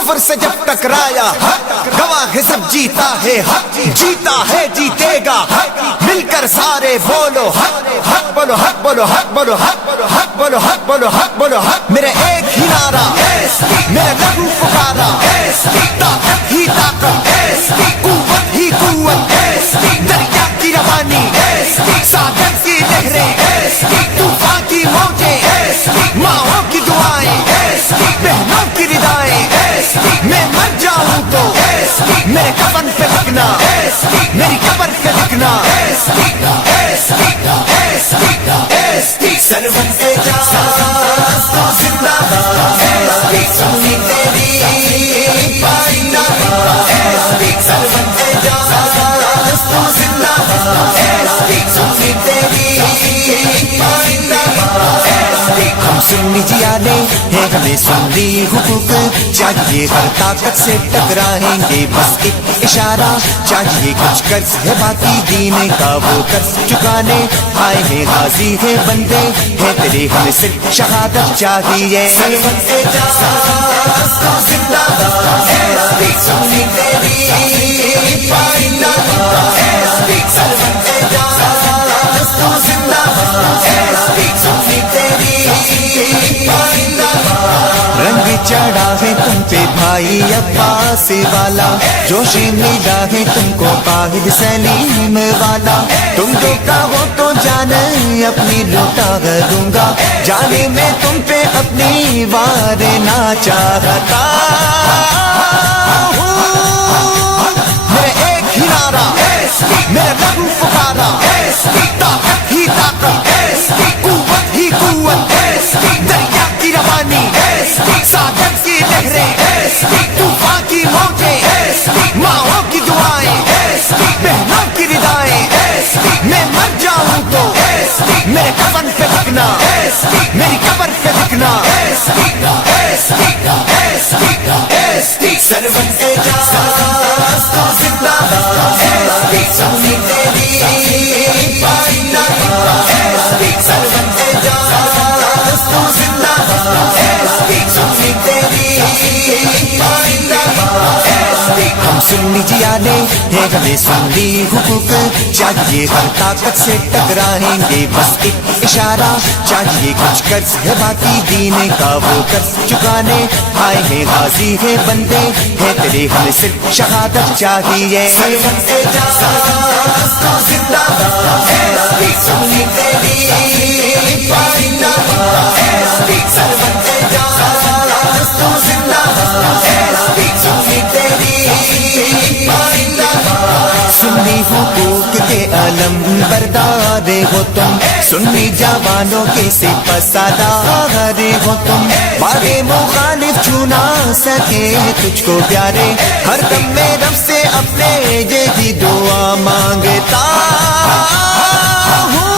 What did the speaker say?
کفر سے جب ٹکرایا گواہ ہے سب جیتا ہے حق، جیتا ہے جیتے گا مل کر سارے بولو حق بولو حق بولو حق بولو حق حق بولو حق بولو حق بولو حق، میرے ایک ہی نعرہ میرا لہو پکارا، طاقت ہی طاقت قوت ہی قوت، دریا کی روانی ساگر کی لہریں طوفان کی موجیں ماؤں کی دعائیں بہنوں کی ردائیں، میں مر جاؤں تو میرے کفن پہ لکھنا میری قبر پہ لکھنا سرون اعجاز تو زندہ باد سنی تیری پائنا، سرون اعجاز تو زندہ باد سنی تیری پائنا، ہم سنی جیالے ہیں ہمیں سنی حقوق چاہیے، ہر طاقت سے ٹکرائیں گے بس ایک اشارہ چاہیے، کچھ قرض ہے باقی دین کا وہ قرض چکانے آئے ہیں، غازی ہے بندے ہیں تیرے ہمیں صرف شہادت چاہیے، سرون اعجاز تو زندہ باد سنی تیری پائنا، سرون اعجاز تو زندہ باد سنی تیری پائنا، رنگ چڑھا ہے تم پہ بھائی عباس والا، جوش ملا ہے تم کو قائد سلیم والا، تم جو کہو تو جان اپنی لوٹا دوں گا، جانے میں تم پہ اپنی وار نہ چاہتا ہوں، میرے ایک ہی نعرہ میرا لہو پکارا، طاقت ہی طاقت قوت ہی قوت، دریا کی روانی ساگر کی لہریں طوفان کی موجیں ماؤں کی دعائیں بہنوں کی ردائیں، میں مر جاؤں تو میرے کفن پہ لکھنا میری قبر پہ لکھنا، سرون اعجاز تو زندہ باد سنی تیری پائنا، سرون اعجاز تو زندہ باد سنی تیری پائنا، ہم سنی جیالے ہیں ہمیں سنی حقوق چاہیے، ہر طاقت سے ٹکرائیں گے بس ایک اشارہ چاہیے، کچھ قرض ہے باقی دین کا وہ قرض چکانے آئے ہیں، غازی ہے بندے ہیں تیرے ہمیں صرف شہادت چاہیے، سرون اعجاز تو زندہ باد سنی تیری پائنا، سرون اعجاز تو زندہ باد سنی تیری پائنا، سنی حقوق کے علم بردار ہو تم، سنی جوانوں کے سپہ سالار ہو تم، بارے مخالف چھو نہ سکے تجھ کو پیارے، ہر دم میں رب سے اپنے یہی دعا مانگتا ہوں،